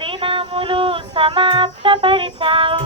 దినములు సమాప్తపరిచావు.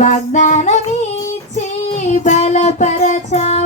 వాగ్దానమిచ్చి బలపరచావు.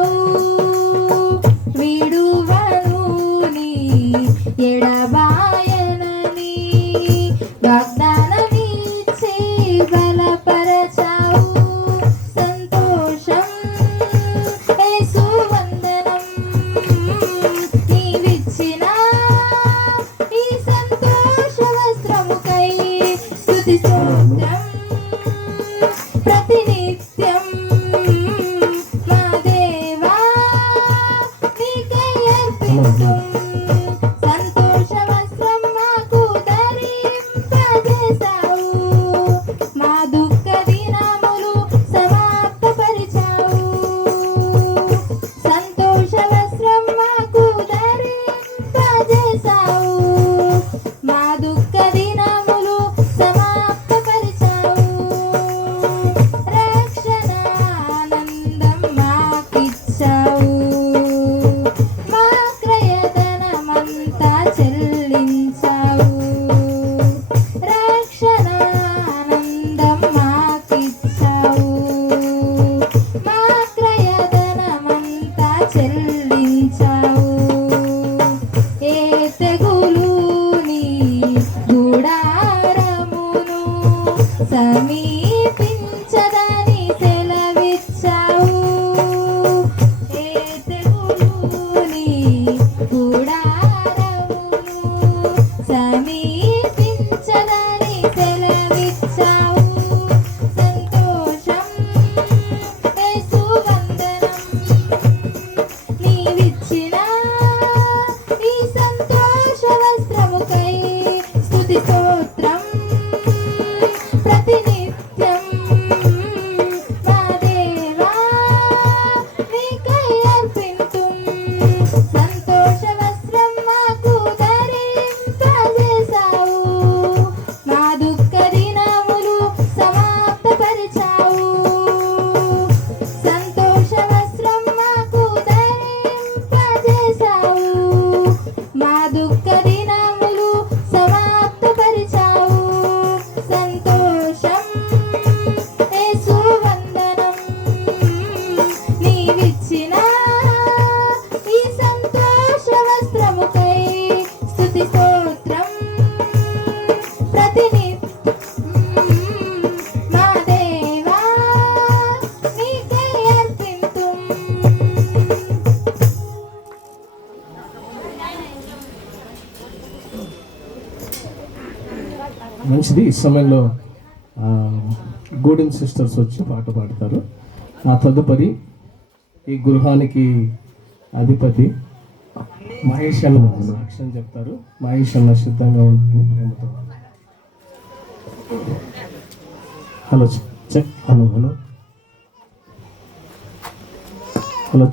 చేసా మంచిది. ఈ సమయంలో ఆ, గూడెం సిస్టర్స్ వచ్చి పాట పాడతారు. ఆ తదుపరి ఈ గృహానికి అధిపతి మహేష్ అన్న సాక్ష్యం చెప్తారు. మహేష్ అన్న సిద్ధంగా ఉంటుంది ప్రేమతో. Hello check hello hello. Hello